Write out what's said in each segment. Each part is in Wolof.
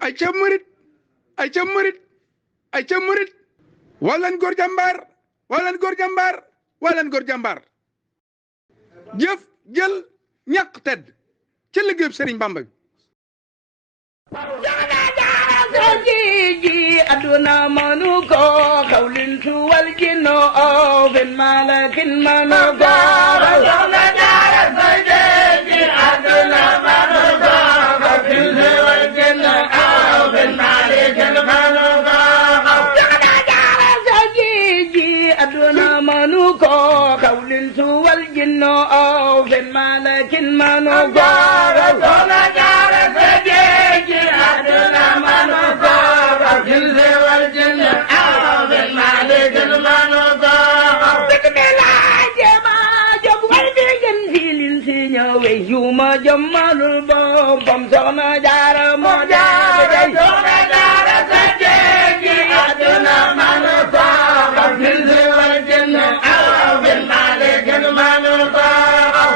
ay ca murit ay ca murit ay ca murit walan góor jàmbaar walan góor jàmbaar walan góor jàmbaar jëf jël ñàkk tedd ci liggéeyub Sëriñ Bamba ji aduna manu ko xawlin su wal jinno o ben malakin manu ko soxna jaara sa ji aduna manu ko xawlin su wal jinno o ben malakin manu ko soxna jaara sa ji aduna manu ko xawlin su wal jinno o ben malakin manu ko soxna jaara sa ji aduna manu ko jilse wal jinne aw ben malik manu ko dëkk bi laa jema jóg way bi gën si lin si ñëwe yuma jëmmalul boppam soxna jaara moo jaara soxna jaara sa jeegi àdduna manu ko jilse wal jinne aw ben malik manu ko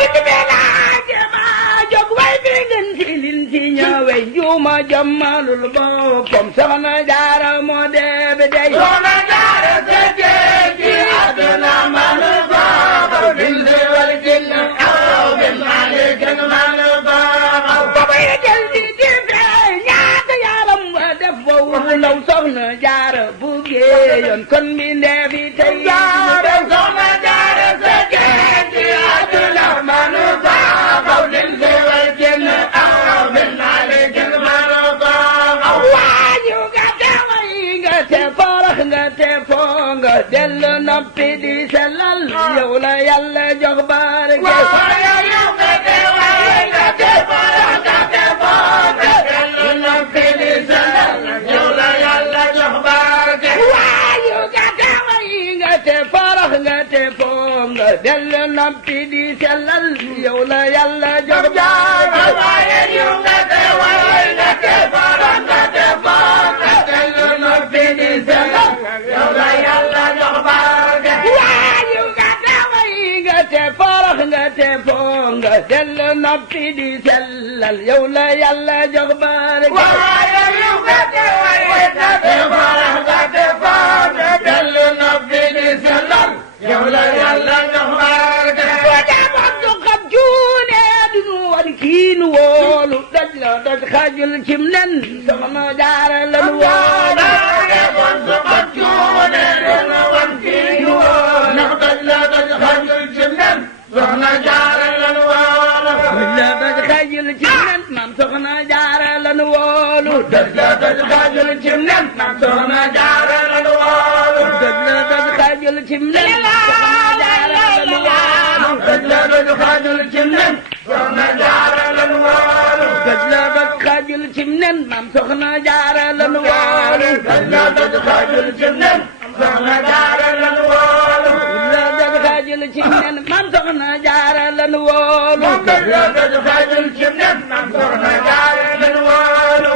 dëkk bi laa jema jóg way bi gën si lin si ñëwe yuma jëmmalul boppam soxna jaara moo debe dey soxna jaara sa jeegi àdduna manu ko jilse wal jinne aw ben malik manu ko babay jël di dife ñaata yaram wa def foofu law soxna jaara bu géeyoon kon mi ndeefi tey soxna jaara sa jeegi àdduna manu ko jilse wal jinne aw ben malik manu ko waañu nga teeway nga te farax nga te foo nga dellu noppi di sellal yow la yàlla jox barke waañu nga teeway nga te farax nga te foo nga dellu noppi di sellal yow la yàlla jox barke waañu nga teeway nga te farax nga te foo nga dellu noppi di sellal yow la yàlla jox barke waañu nga teeway nga te farax nga te foo nga dellu noppi di sellal yow la yàlla jox barke waañu nga teeway nga te farax nga te foo nga dellu noppi di sellal yow la yàlla jox barke waañu nga teeway nga te farax nga te foo nga dellu noppi di sellal yow la yàlla jox barke kiin woolu daj la daj xajul cim nen soxna jaara lan woolu bon su xajune dana wan kiin woolu ndax daj la daj xajul cim nen soxna jaara lan woolu daj la daj xajul cim nen maam soxna jaara lan woolu daj la daj xajul cim nen maam soxna jaara lan woolu daj la daj xajul cim nen soxna jaara lan woolu daj la daj xajul cim nen soxna jaara lan woolu daj la daj xajul cim nen maam soxna jaara lan woolu daj la daj xajul cim nen soxna jaara lan woolu la daj xajul cim nen maam soxna jaara lan woolu daj la daj xajul cim nen maam soxna jaara lan woolu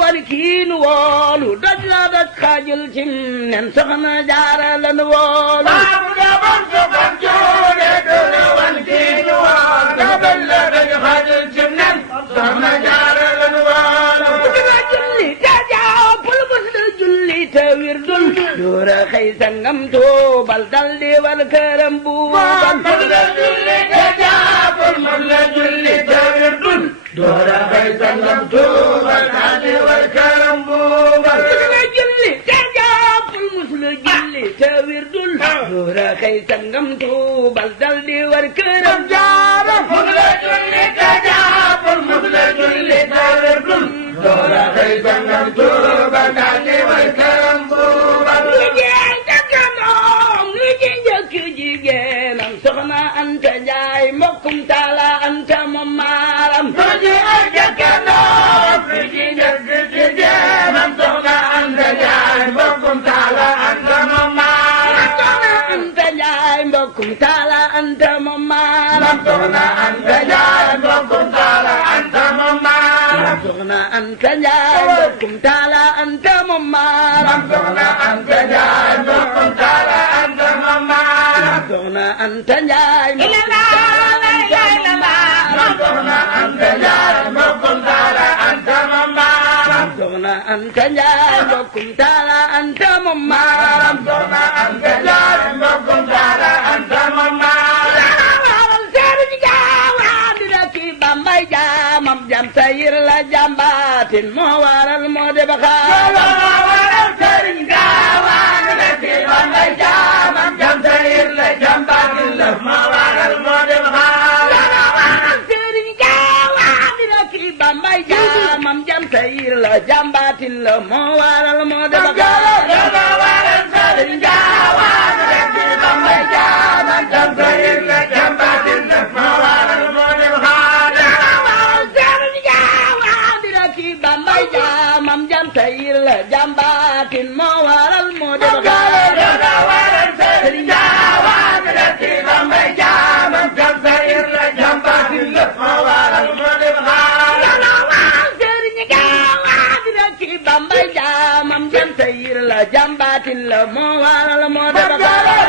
wal kiin woolu daj la daj xajul cim nen soxna jaara lan woolu baabu daban soban joone duna wal kiin woolu daj la daj xajul cim nen soxna jaara lan woolu dina julli te jaapul mus da julli te wirdul doora xëy sangam tuubal dal di wal këram buubal dina julli te jaapul mus da julli te wirdul doora xëy sangam tuubal dal di wal këram buubal dina julli te jaapul mus la julli te wirdul doora xëy sangam tuubal dal di wal këram jaara mus la julli te jaapul mus la julli te wirdul doora xëy sangam tuubal dal di wal këram buubal jigéen jëkkënoom li ci njëkk jigéenam soxna Anta Njaay mbokkum Taala Anta moom maaram jëkkënoom li ci njëkk jigéenam soxna Anta Njaay mbokkum Taala Anta moom maaram soxna Anta Njaay mbokkum Taala Anta moom maaram soxna Anta Njaay mbokkum Taala Anta moom maaram soxna Anta Njaay mbokkum Taala Anta moom maaram soxna Anta Njaay mbokkum Taala Anta moom maaram soxna Anta Njaay mbokkum Taala Anta moom maaram soxna Anta Njaay mbokkum Taala Anta Njaay mbokkum Taala Anta moom maaram soxna Anta Njaay mbokkum Taala Anta moom maaram Sëriñ Gaawaan di rakki Bambay jaamam jam sayir la jambaatin moo waral moo de baxaar Sëriñ Gaawaan di rakki Bambay jaamam jam sayir la jambaatin la moo waral moo de baxaar Sëriñ Gaawaan di rakki Bambay jaamam jam sayir la jambaatin la moo waral moo de baxaar Sëriñ Gaawaan di rakki Bambay jaamam jam sayir la jambaatin la moo waral moo de baxaar Bambay jaamam jam sayir la jambaatin moo waral moo de baxaar Sëriñ Gaawaan di rakki Bambay jaamam jam sayir la jambaatin la moo waral moo de baxaar Sëriñ Gaawaan di rakki Bambay jaamam jam sayir la jambaatin la moo waral moo de baxaar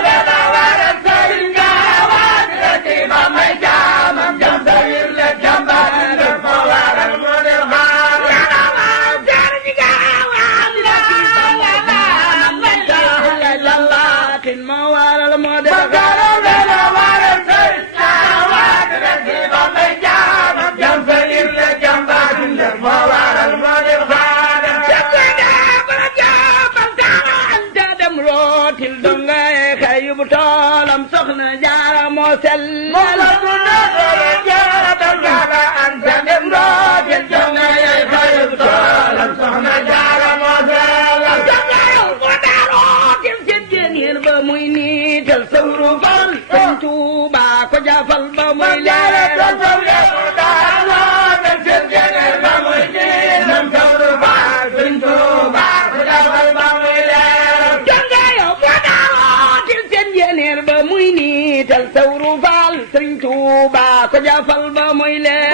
Sëriñ Gaawaan di rakki Bambay jaamam jam sayir la jambaatin la moo waral moo de toolam soxna jaara moo sell la bu jaara jaara anta dem rootil soxna yey xayu toolam soxna jaara moo sell ko daarootil seen jëniir ba muy niital sawru fal Sëriñ Tuuba ko jafal ba muy leer ko daarootil seen jëniir ba muy niital sawru fal Sëriñ Tuuba ko jafal ba muy leer ba muy niital sawru faal Sëriñ Tuuba ko jafal ba muy leer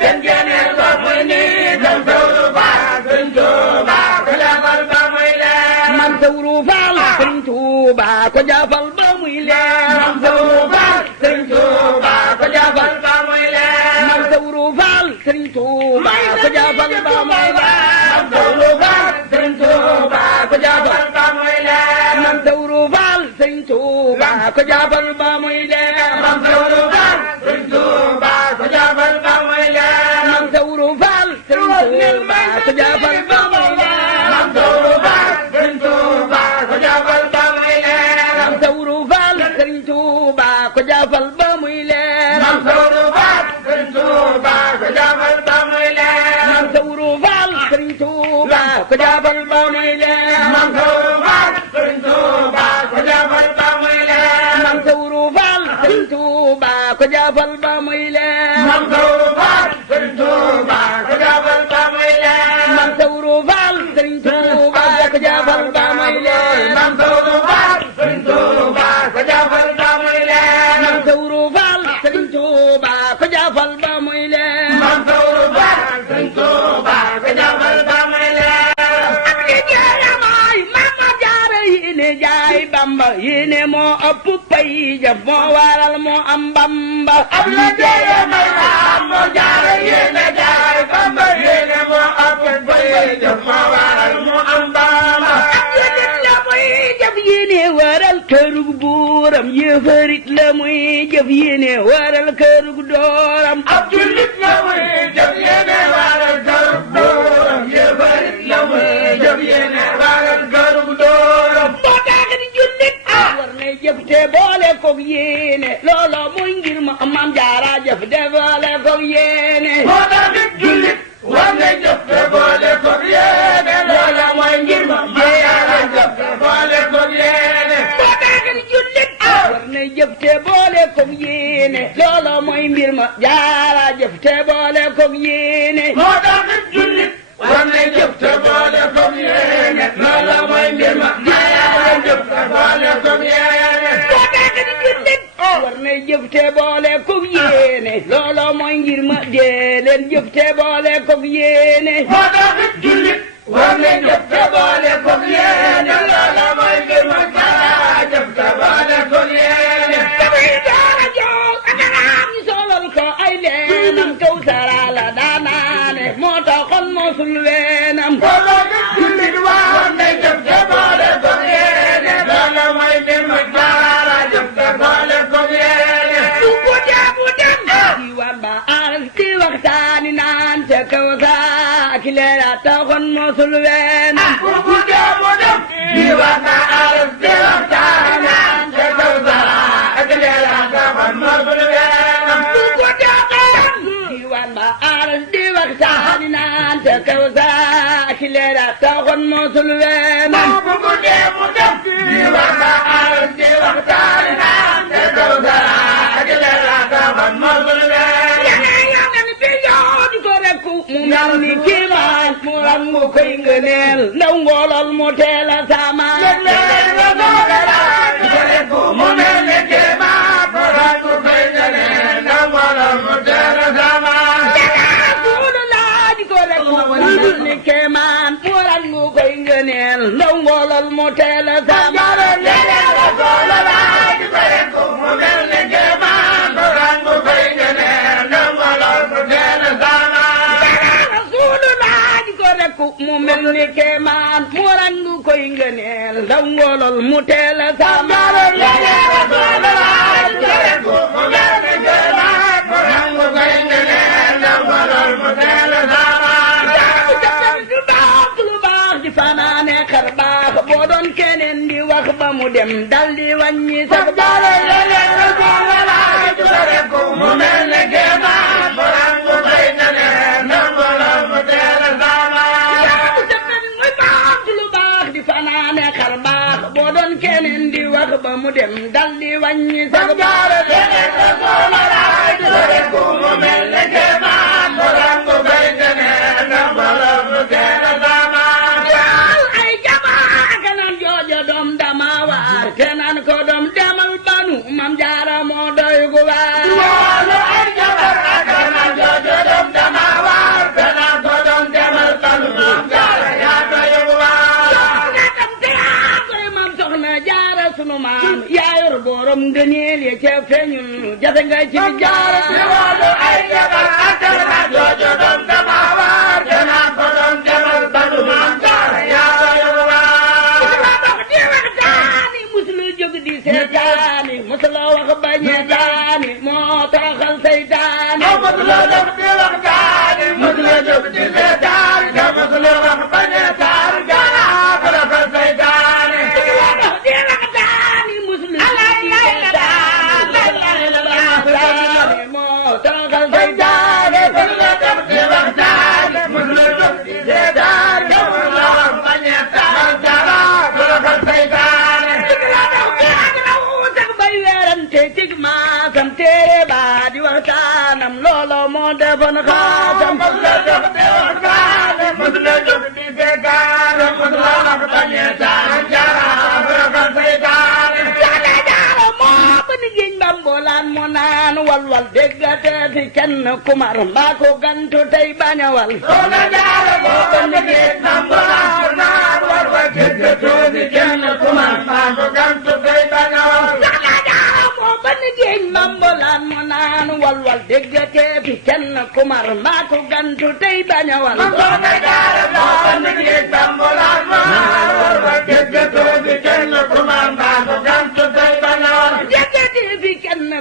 seen geneel ba muy niital sawru faal Sëriñ Tuuba ko jafal ba muy leer man sawru faal Sëriñ Tuuba ko jafal ba muy leer man sawru faal Sëriñ Tuuba ko jafal ba muy leer man sawru faal Sëriñ Tuuba ko jafal ba muy leer man sawru faal Sëriñ Tuuba ko jafal ba muy leer man sawru faal Sëriñ Tuuba ko jafal ba muy leer man sawru faal Sëriñ Tuuba ko jafal ba muy leer man sawru faal Sëriñ Tuuba ko jafal ba muy leer man sawru faal Sëriñ Tuuba ko jafal ba muy leer man sawru faal Sëriñ Tuuba ko jafal ba muy leer man sawru faal Sëriñ Tuuba ko jafal ba muy leer man sawru faal Sëriñ Tuuba ko jafal ba muy leer man sawru faal Sëriñ Tuuba ko jafal ba muy leer man sawru faal Sëriñ Tuuba ko jafal ba muy leer man sawru faal Sëriñ Tuuba ko jafal ba muy leer man sawru faal Sëriñ Tuuba ko jafal ba muy leer man sawru faal Sëriñ Tuuba ko jafal ba muy leer man sawru faal Sëriñ Tuuba ko jafal ba muy leer man sawru faal Sëriñ Tuuba ko jafal ba muy leer ak li jaay Mama Jaara yéene jaay Bamba yéene moo ëpp pay jëf moo waral moo am Bamba ab la jaay Mama Jaara yéene jaay Bamba yéene moo ëpp pay jëf moo waral moo am Bamba ab la la muy jëf yéene waral kërug buuram yéefarit la muy jëf yéene waral kërug dooram ab jullit la muy jëf yéene waral kërug dooram yéefarit la muy jëf yéene waral kërug dooram boo tax di jullit war na jëf te boole koog yéene loolo muy ngir ma Maam Jaara jëf te boole koog yéene boo tax di jullit war na jëf te boole koog yéene loolo muy ngir ma Maam Jaara jëf te boole koog yéene boo tax di jullit war na jëf te boole koog yéene loolo muy mbir ma Jaara jëf te boole koog yéene boo tax di jullit war na jëf te boole koog yéene loolo muy mbir ma Jaara jëf te boole koog yéene boo tax di jullit war na jëf te boole koog yéene loolo mooy ngir ma dee leen jëf te boole koog yéene boo tax di jullit war na jëf te boole koog yéene loolo mooy ngir ma Jaara jëf te boole koog yéene damay Jaara jox ak ñu solal ko ay leenam kaw sara la daanaane moo taxoon leera taxoon mosul ween ku guddee mu dem di wax na aras di waxtaanaan te kaw sara ak leera taxoon mosul ween ku guddee diwaan ba aras di waxtaanaan te kaw sara ak leera taxoon mosul ween ku guddee mu dem di wax na aras di waxtaanaan te kaw sara ak leera taxoon mosul ween mu mel ni kiimaan mu rangu koy ngëneel ndaw ngoolol mu teel a sama mu mel ni kiimaan mu rangu koy ngëneel ndaw ngoolol mu teel a sama suulu laaj ko rek mu mel ni kiimaan mu rangu koy ngëneel ndaw ngoolol mu teel a sama mu mel ni kiimaan mu rangu koy ngëneel ndaw ngoolol mu teel a sama mu mel ni kemaan mu rangu koy ngëneel ndaw ngoolol mu teel a sama mu mel ni kemaan mu rangu koy ngëneel ndaw ngoolol mu teel a sama lu baax di fanaane xar baax boo doon keneen di wax ba mu dem dal di wàññi sax mu mel ni kemaan mu rangu koy ngëneel ndaw ngoolol mu teel a sama fanaane xar baax boo doon keneen di wax ba mu dem dal di wàññi sax mu mel ni kemaan mu rangu koy ngëneel ndaw ngoolol mu teel a sama ay jamaa kanaan joojo doom dama waar te naan ko doom demal banu mam jaara moo doy gu waar ay jamaa kanaan joojo doom dama waar te naan ko doom demal banu mam jaara yaa doy gu waar sunu maam yaa yor borom ngëneel ya ca feeñul jafe nga ci jaar ay jabar ak kanaan joojo doom dama waar te naan ko doom demal banu mam jaara yaa doy gu waar di waxtaani musulu jóg di seetaani musula wax bañetaani moo toroxal seytaani musula jóg di waxtaani musula jóg di seetaani musula wax bañetaani toroxal seytaani loolo moo defoon xaatam mu naan walwal déggate fi kenn kumar mbaa ko gantu tey bañawal soxna Jaara moo ko liggéey nambolaan mu naan walwal déggate fi kenn kumar mbaa ko gantu tey bañawal soxna Jaara moo ko liggéey nambolaan mu naan walwal déggate fi kenn kumar mbaa ko gantu tey bañawal soxna Jaara moo ko liggéey nambolaan mu naan walwal déggate fi kenn kumar mbaa ko gantu tey bañawal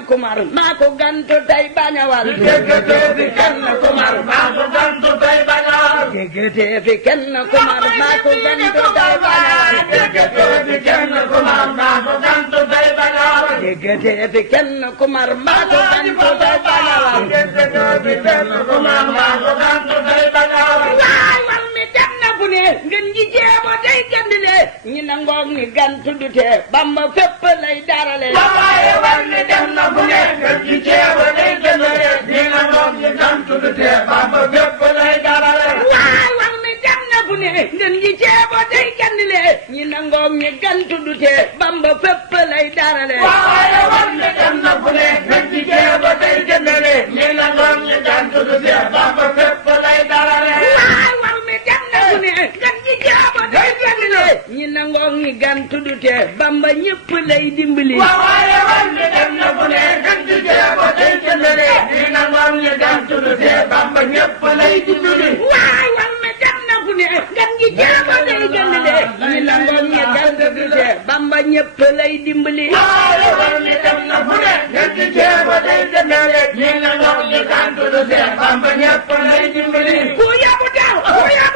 kumar maa ko gantu tey bañawal déggate fi kenn kumar maa ko gantu tey bañawal déggate fi kenn kumar maa ko gantu tey bañawal déggate fi kenn kumar maa ko gantu tey bañawal déggate fi kenn kumar maa ko gantu tey bañawal déggate fi kenn kumar maa ko gantu tey bañawal waay wal mi dem na fu ne ngeen ji jeebo day gandile ñi nangoog ni gantu dute Bamba fépp lay darale waaye wal mi dem na fu ne ngeen ji jeebo day gandile ñi nangoog ni gantu dute Bamba fépp lay darale waay wal mi dem na fu ne ngeen ji jeebo day gandile ñi nangoog ni gantu dute Bamba fépp lay darale waaye wal mi dem na fu ne ngeen ji jeebo day gandile ñi nangoog ni gantu dute Bamba fépp lay darale waay wal mi dem na fu ne ngeen ji jeebo day gandile ñi nangoog ni gantu dute Bamba ñëpp lay dimbali waaye wal mi dem na fu ne ngeen ji jeebo day gandile ñi nangoog ni gantu dute Bamba ñëpp lay dimbali waay wal mi dem na fu ne ngeen ji jeebo day gandile ñi nangoog ni gantu dute Bamba ñëpp lay dimbali waaye wal mi dem na fu ne ngeen ji jeebo day gandile ñi nangoog ni gantu dute Bamba ñëpp lay dimbali ku yabu daw ku yabu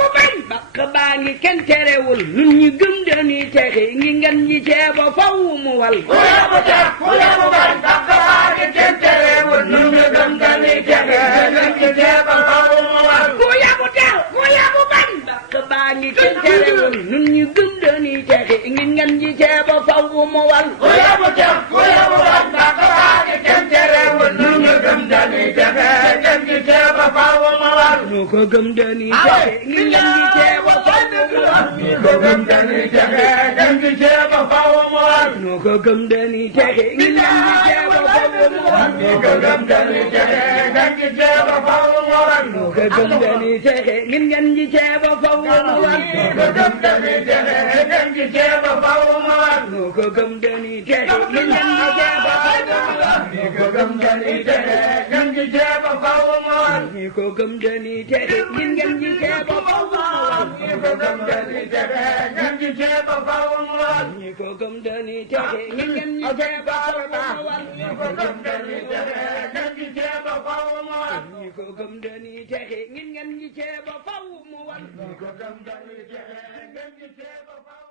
terewul nun ñu gëm dañuy texe ngi ngeen ñi ceeba faw mu wal ku yabu def ku yabu bañ ndax waa ngi kenn terewul nun ñu gëm dañuy texe ngeen ñi ceeba faw mu wal ku yabu teew ku yabu bañ ndax baa ngi kenn terewul nun ñu gëm dañuy texe ngi ngeen ñi ceeba faw mu wal ku yabu def ku yabu bañ ndax waa ngi kenn terewul nun ñu gëm dañuy texe ngeen ñi ceeba faw mu wal nu ko gëm dañuy texe ngi ngeen ñi ceeba faw mu wal ko gëm dañuy texe ngeen ñi ceeba faw mu wal nu ko gëm dañuy texe ngi ngeen ñi ceeba faw mu wal ko gëm dañuy texe ngeen ñi ceeba faw mu wal nu ko gëm dañuy texe ngi ngeen ñi ceeba faw mu wal ko gëm dañuy texe ngeen ñi ceeba faw mu wal nu ko gëm dañuy texe ngi ngeen ñi ceeba faw mu wal ko gëm dañuy texe ngeen ñi ceeba faw mu wal ñi ko gëm dañuy texe ngi ngeen ñi ceeba faw mu wal ko gëm dañuy texe ngeen ñi ceeba faw mu wal ñi ko gëm dañuy texe ngi ngeen ñi ceeba faw mu wal ko gëm dañuy texe ngeen ñi ceeba faw mu wal ñi ko gëm dañuy texe ngi ngeen ñi ceeba faw mu wal ko gëm dañuy texe ngeen ñi ceeba faw